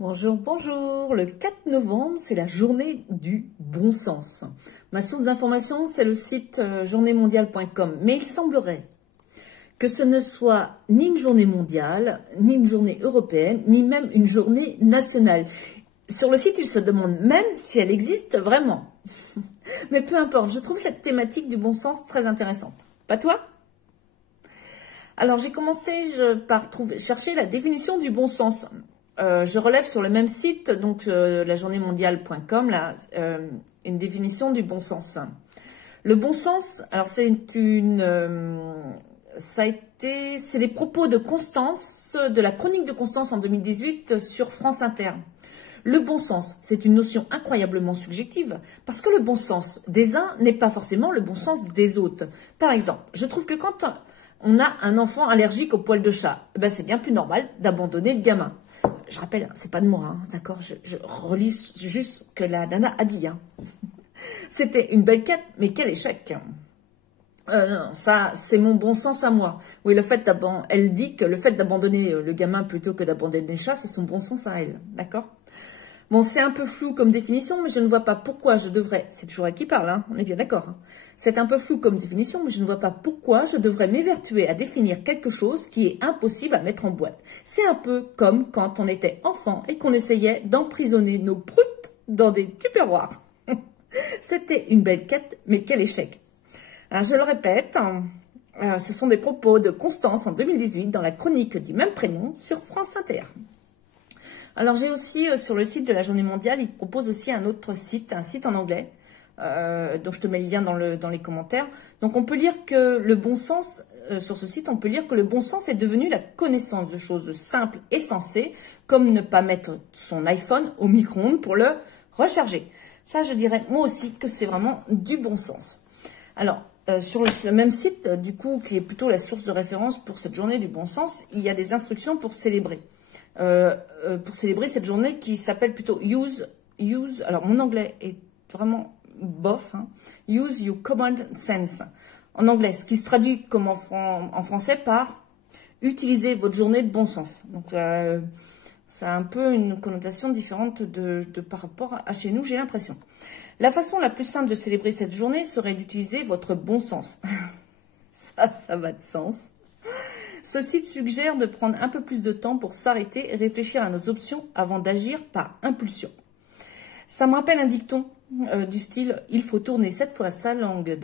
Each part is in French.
Bonjour, bonjour. Le 4 novembre, c'est la journée du bon sens. Ma source d'information, c'est le site journéemondiale.com. Mais il semblerait que ce ne soit ni une journée mondiale, ni une journée européenne, ni même une journée nationale. Sur le site, il se demande même si elle existe vraiment. Mais peu importe, je trouve cette thématique du bon sens très intéressante. Pas toi? Alors, j'ai commencé par chercher la définition du bon sens. Je relève sur le même site, donc lajournéemondiale.com, une définition du bon sens. Le bon sens, alors c'est des propos de Constance, de la chronique de Constance en 2018 sur France Inter. Le bon sens, c'est une notion incroyablement subjective, parce que le bon sens des uns n'est pas forcément le bon sens des autres. Par exemple, je trouve que quand on a un enfant allergique aux poils de chat, ben c'est bien plus normal d'abandonner le gamin. Je rappelle, c'est pas de moi, hein, d'accord, je relis juste ce que la nana a dit. Hein. C'était une belle quête, mais quel échec. Non, ça, c'est mon bon sens à moi. Oui, elle dit que le fait d'abandonner le gamin plutôt que d'abandonner le chat, c'est son bon sens à elle, d'accord. Bon, c'est un peu flou comme définition, mais je ne vois pas pourquoi je devrais... C'est toujours elle qui parle, hein, on est bien d'accord. Hein. C'est un peu flou comme définition, mais je ne vois pas pourquoi je devrais m'évertuer à définir quelque chose qui est impossible à mettre en boîte. C'est un peu comme quand on était enfant et qu'on essayait d'emprisonner nos proutes dans des tupperwares. C'était une belle quête, mais quel échec. Alors, je le répète, ce sont des propos de Constance en 2018 dans la chronique du même prénom sur France Inter. Alors, j'ai aussi, sur le site de la Journée mondiale, il propose aussi un autre site, un site en anglais, dont je te mets le lien dans les commentaires. Donc, on peut lire que le bon sens, sur ce site, on peut lire que le bon sens est devenu la connaissance de choses simples et sensées, comme ne pas mettre son iPhone au micro-ondes pour le recharger. Ça, je dirais moi aussi que c'est vraiment du bon sens. Alors, sur le même site, du coup, qui est plutôt la source de référence pour cette journée du bon sens, il y a des instructions pour célébrer. Pour célébrer cette journée qui s'appelle plutôt use, alors mon anglais est vraiment bof, hein, use your common sense, en anglais, ce qui se traduit comme en français par utiliser votre journée de bon sens. Donc, ça a un peu une connotation différente par rapport à chez nous, j'ai l'impression. La façon la plus simple de célébrer cette journée serait d'utiliser votre bon sens. Ça va de sens. Ce site suggère de prendre un peu plus de temps pour s'arrêter et réfléchir à nos options avant d'agir par impulsion. Ça me rappelle un dicton du style « Il faut tourner 7 fois sa langue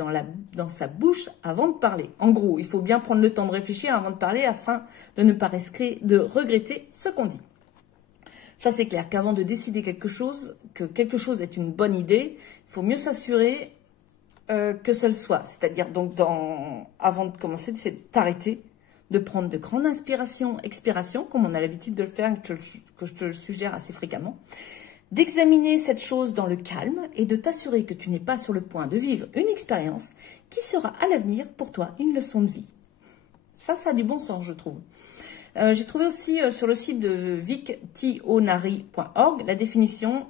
dans sa bouche avant de parler ». En gros, il faut bien prendre le temps de réfléchir avant de parler afin de ne pas regretter ce qu'on dit. Ça, c'est clair qu'avant de décider que quelque chose est une bonne idée, il faut mieux s'assurer que ce le soit. C'est-à-dire, donc, avant de commencer, c'est de t'arrêter, de prendre de grandes inspirations, expirations, comme on a l'habitude de le faire, que je te le suggère assez fréquemment, d'examiner cette chose dans le calme et de t'assurer que tu n'es pas sur le point de vivre une expérience qui sera à l'avenir pour toi une leçon de vie. Ça a du bon sens, je trouve. J'ai trouvé aussi sur le site de victionary.org la définition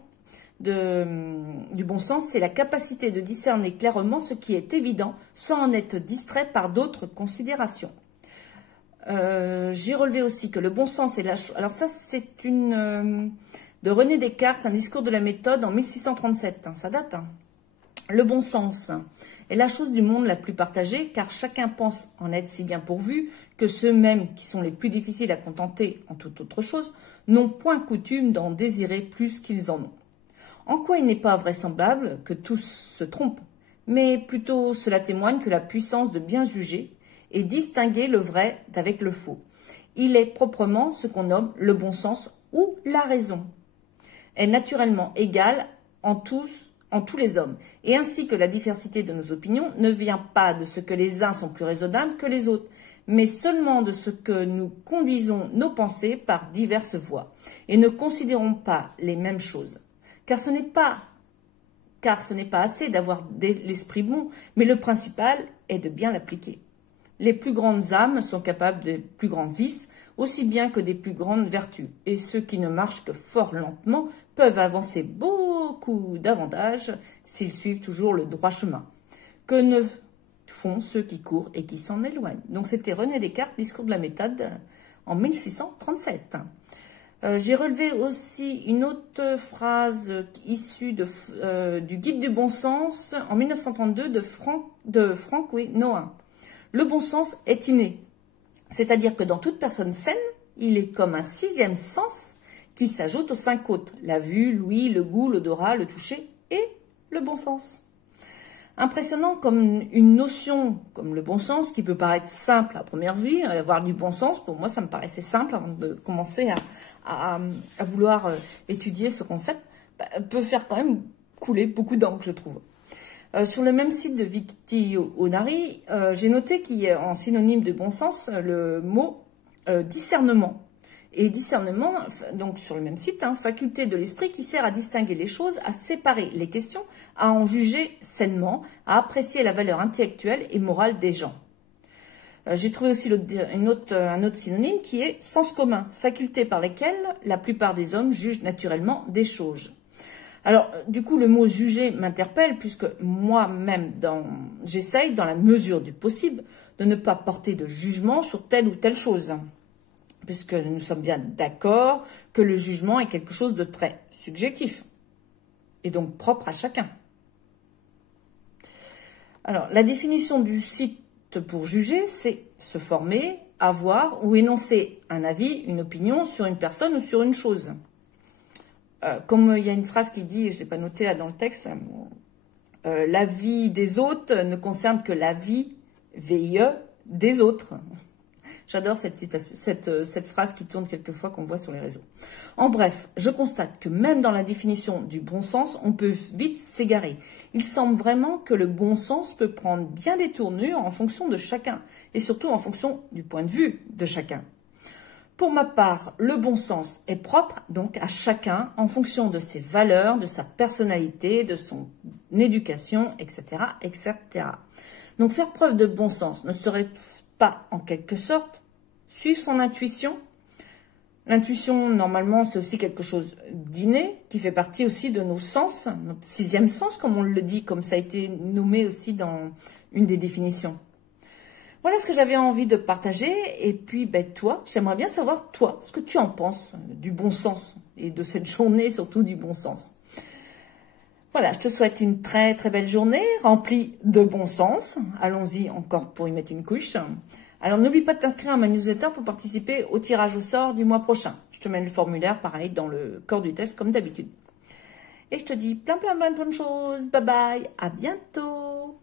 du bon sens, c'est la capacité de discerner clairement ce qui est évident sans en être distrait par d'autres considérations. J'ai relevé aussi que le bon sens est la chose... Alors ça, c'est de René Descartes, un discours de la méthode en 1637. Hein, ça date. Hein. Le bon sens est la chose du monde la plus partagée, car chacun pense en être si bien pourvu que ceux-mêmes qui sont les plus difficiles à contenter en toute autre chose n'ont point coutume d'en désirer plus qu'ils en ont. En quoi il n'est pas vraisemblable que tous se trompent, mais plutôt cela témoigne que la puissance de bien juger et distinguer le vrai d'avec le faux. Il est proprement ce qu'on nomme le bon sens ou la raison. Est naturellement égale en tous les hommes, et ainsi que la diversité de nos opinions ne vient pas de ce que les uns sont plus raisonnables que les autres, mais seulement de ce que nous conduisons nos pensées par diverses voies, et ne considérons pas les mêmes choses. Car ce n'est pas assez d'avoir l'esprit bon, mais le principal est de bien l'appliquer. Les plus grandes âmes sont capables des plus grands vices, aussi bien que des plus grandes vertus. Et ceux qui ne marchent que fort lentement peuvent avancer beaucoup davantage s'ils suivent toujours le droit chemin. Que ne font ceux qui courent et qui s'en éloignent. Donc c'était René Descartes, discours de la méthode en 1637. J'ai relevé aussi une autre phrase issue du Guide du bon sens en 1932 de Frank Noah. Le bon sens est inné, c'est-à-dire que dans toute personne saine, il est comme un sixième sens qui s'ajoute aux 5 autres, la vue, l'ouïe, le goût, l'odorat, le toucher et le bon sens. Impressionnant comme une notion comme le bon sens qui peut paraître simple à première vue, avoir du bon sens, pour moi ça me paraissait simple avant de commencer à vouloir étudier ce concept, peut faire quand même couler beaucoup d'encre, je trouve. Sur le même site de Vicky Onari, j'ai noté qu'il y a en synonyme de bon sens le mot discernement. Et discernement, donc sur le même site, faculté de l'esprit qui sert à distinguer les choses, à séparer les questions, à en juger sainement, à apprécier la valeur intellectuelle et morale des gens. J'ai trouvé aussi un autre synonyme qui est sens commun, faculté par laquelle la plupart des hommes jugent naturellement des choses. Alors, du coup, le mot juger m'interpelle puisque moi-même, j'essaye, dans la mesure du possible, de ne pas porter de jugement sur telle ou telle chose. Puisque nous sommes bien d'accord que le jugement est quelque chose de très subjectif et donc propre à chacun. Alors, la définition du site pour juger, c'est se former, avoir ou énoncer un avis, une opinion sur une personne ou sur une chose. Comme il y a une phrase qui dit, je ne l'ai pas noté là dans le texte, l'avis des autres ne concerne que l'avis VIE des autres. J'adore cette phrase qui tourne quelquefois, qu'on voit sur les réseaux. En bref, je constate que même dans la définition du bon sens, on peut vite s'égarer. Il semble vraiment que le bon sens peut prendre bien des tournures en fonction de chacun, et surtout en fonction du point de vue de chacun. Pour ma part, le bon sens est propre donc à chacun en fonction de ses valeurs, de sa personnalité, de son éducation, etc., etc. Donc faire preuve de bon sens ne serait pas en quelque sorte suivre son intuition. L'intuition, normalement, c'est aussi quelque chose d'inné, qui fait partie aussi de nos sens, notre sixième sens, comme on le dit, comme ça a été nommé aussi dans une des définitions. Voilà ce que j'avais envie de partager. Et puis, toi, j'aimerais bien savoir, toi, ce que tu en penses du bon sens et de cette journée, surtout du bon sens. Voilà, je te souhaite une très très belle journée, remplie de bon sens. Allons-y encore pour y mettre une couche. Alors, n'oublie pas de t'inscrire à ma newsletter pour participer au tirage au sort du mois prochain. Je te mets le formulaire, pareil, dans le corps du test, comme d'habitude. Et je te dis plein de bonnes choses. Bye bye, à bientôt.